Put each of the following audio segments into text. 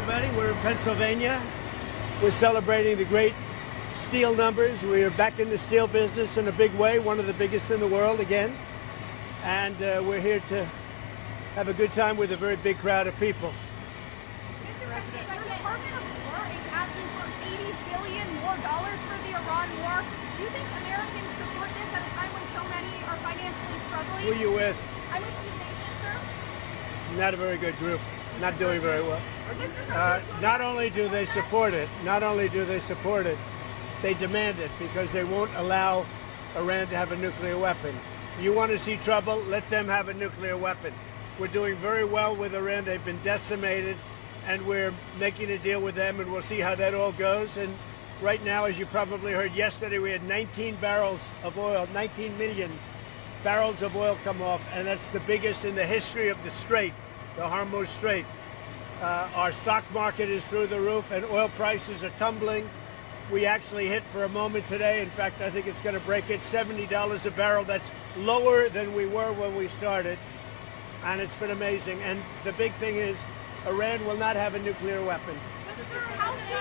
everybody. We're in Pennsylvania. We're celebrating the great steel numbers. We are back in the steel business in a big way, one of the biggest in the world again. And we're here to have a good time with a very big crowd of people. Mr. President, the Department of War is asking for $80 billion more for the Iran war. Do you think Americans support this at a time when so many are financially struggling? Who are you with? I'm with the nation, sir. Not a very good group. Not doing very well. Not only do they support it, they demand it because they won't allow Iran to have a nuclear weapon. You want to see trouble? Let them have a nuclear weapon. We're doing very well with Iran. They've been decimated, and we're making a deal with them, and we'll see how that all goes. And right now, as you probably heard yesterday, we had 19 barrels of oil, 19 million barrels of oil come off, and that's the biggest in the history of the Strait, the Hormuz Strait. Our stock market is through the roof, and oil prices are tumbling. We actually hit for a moment today. In fact, I think it's going to break it, $70 a barrel. That's lower than we were when we started, and it's been amazing. And the big thing is, Iran will not have a nuclear weapon. How is this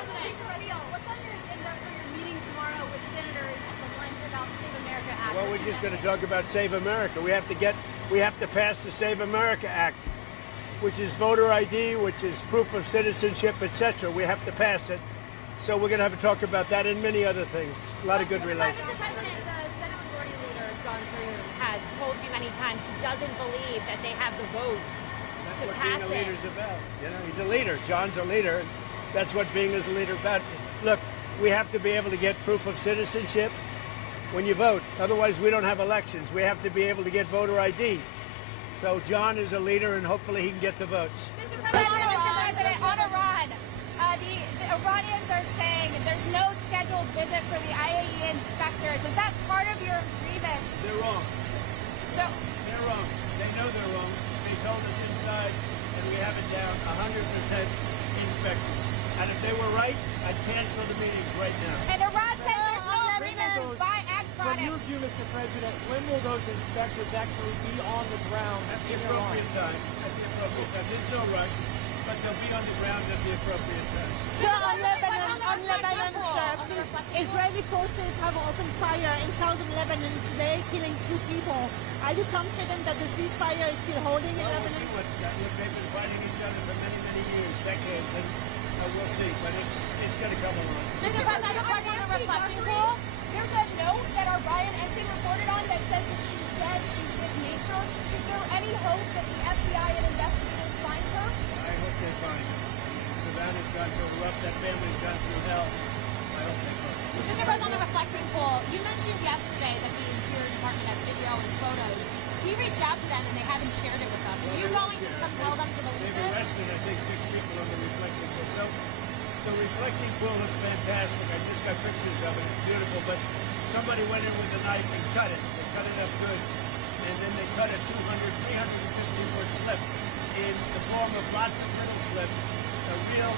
deal? What's on your agenda for your meeting tomorrow with senators at the lunch about Save America Act? Well, we're just going to talk about Save America. We have to pass the Save America Act, which is voter ID, which is proof of citizenship, etc. We have to pass it. So we're going to have to talk about that and many other things. A lot of good relations. Mr. President, the Senate Majority Leader, John Thune, has told you many times he doesn't believe that they have the votes to pass it. That's what being a leader is about. You know, he's a leader. John's a leader. That's what being as a leader is about. Look, we have to be able to get proof of citizenship when you vote. Otherwise, we don't have elections. We have to be able to get voter ID. So John is a leader, and hopefully he can get the votes. Mr. President, on Iran, the Iranians are saying there's no scheduled visit for the IAEA inspectors. Is that part of your grievance? They're wrong. They're wrong. They know they're wrong. They told us inside, and we have it down 100% inspection. And if they were right, I'd cancel the meetings right now. And Iran says there's no agreement to buy ag From products. your view, Mr. President, when will those inspectors actually be on the ground? At the appropriate time. At the appropriate time. There's no rush, but they'll be on the ground at the appropriate time. Sir, on Lebanon, sir, Israeli forces have opened fire in southern Lebanon today, killing 2 people. Are you confident that the ceasefire is still holding in Well, Lebanon? we'll see they've been fighting each other for many, many years, decades, and we'll see. But it's going to come along. Mr. President, according to the reflection pool, there's a note that our Ryan Ensign reported on that says that she's dead, she's with nature. Is there any hope that the FBI and investigators find her? I hope they find her. Savannah's gone through rough. That family's gone through hell. I hope they find her. Mr. President, on the reflection poll, you mentioned yesterday that the Interior Department has video and photos. We reached out to them and they haven't shared it with us. Are you going to compel them to release They've it? arrested, I think, 6 people on the reflecting pool. So the reflecting pool looks fantastic. I just got pictures of it. It's beautiful. But somebody went in with a knife and cut it. They cut it up good. And then they cut a 350-foot slip in the form of lots of little slips. A real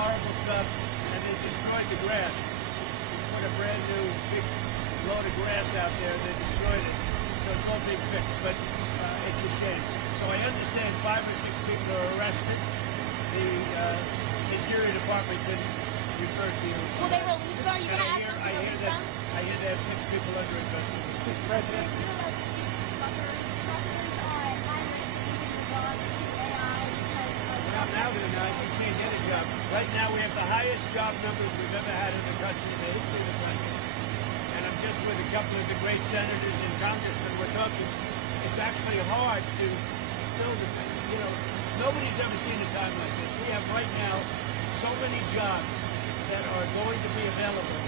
horrible stuff. And they destroyed the grass. They put a brand new big load of grass out there. They destroyed it. So it's all being fixed. But it's a shame. So I understand 5 or 6 people are arrested. The Interior Department can refer to you. Will they release them? Are you going to ask them to release them? I hear they have 6 people under investigation. Mr. President, Well, now they're not. You can't get a job. Right now we have the highest job numbers we've ever had in the country in the history of the country. And I'm just with a couple of the great senators and congressmen. We're talking. It's actually hard to fill the thing. You know, nobody's ever seen a time like this. We have right now so many jobs that are going to be available.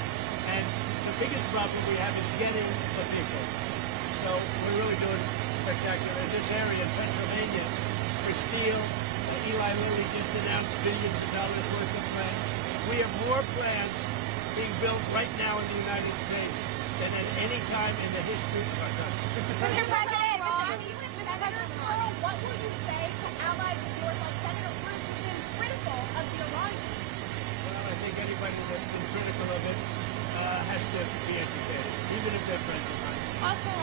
And the biggest problem we have is getting the people. So we're really doing spectacular. In this area in Pennsylvania, for steel, Eli Lilly just announced billions of dollars worth of plants. We have more plants being built right now in the United States than at any time in the history of our country. Mr. President, what will you say to allies of yours like Senator Cruz who's been critical of the Iran deal? Well, I think anybody that's been critical of it has to be educated, even if they're friends of mine.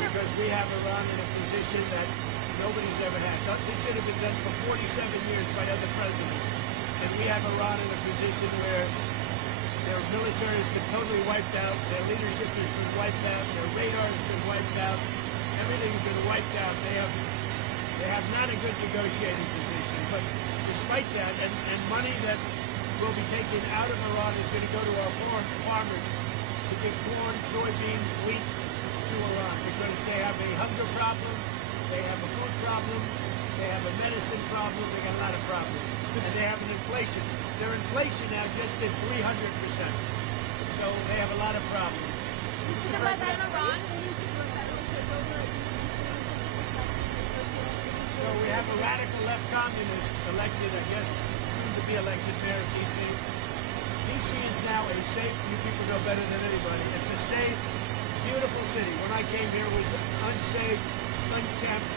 Because we have Iran in a position that nobody's ever had. This should have been done for 47 years by other presidents. And and we have Iran in a position where their military has been totally wiped out, their leadership has been wiped out, their radar has been wiped out, everything's been wiped out. They have not a good negotiating position. But despite that, and money that will be taken out of Iran is going to go to our foreign farmers to get corn, soybeans, wheat to Iran because they have a hunger problem, they have a food problem, they have a medicine problem, they got a lot of problems. And they have an inflation. Their inflation now just at 300%. So they have a lot of problems. Mr. President, Iran. So we have a radical left communist elected, I guess, soon to be elected mayor of D.C. D.C. is now a safe, you people know better than anybody, it's a safe, beautiful city. When I came here, it was unsafe, unkempt,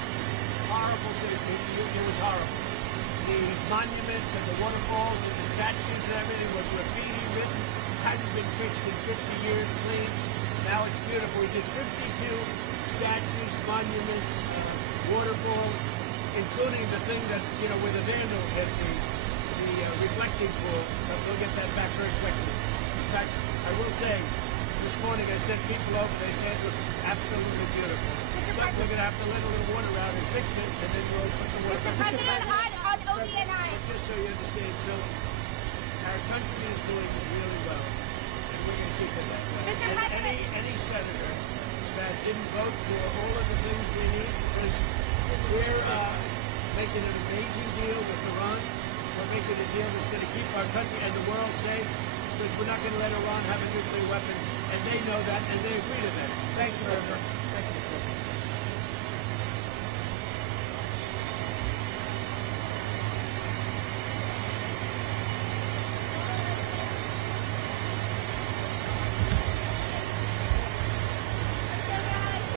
horrible city. It was horrible. The monuments and the waterfalls and the statues and everything were graffiti written, hadn't been fixed in 50 years, clean. Now it's beautiful. We did 52 statues, monuments, waterfalls, including the thing that, where the vandals hit the reflecting pool. But we'll get that back very quickly. In fact, I will say, this morning I sent people over, they said it looks absolutely beautiful. But we're going to have to let a little water out and fix it, and then we'll put the water. Mr. President, on ODNI. Just so you understand, so our country is doing really well, and we're going to keep it that way. Mr. President. Any senator that didn't vote for all of the things we need, because we're making an amazing deal with Iran. We're making a deal that's going to keep our country and the world safe, because we're not going to let Iran have a nuclear weapon, and they know that, and they agree to that. Thank you very much. Thank you.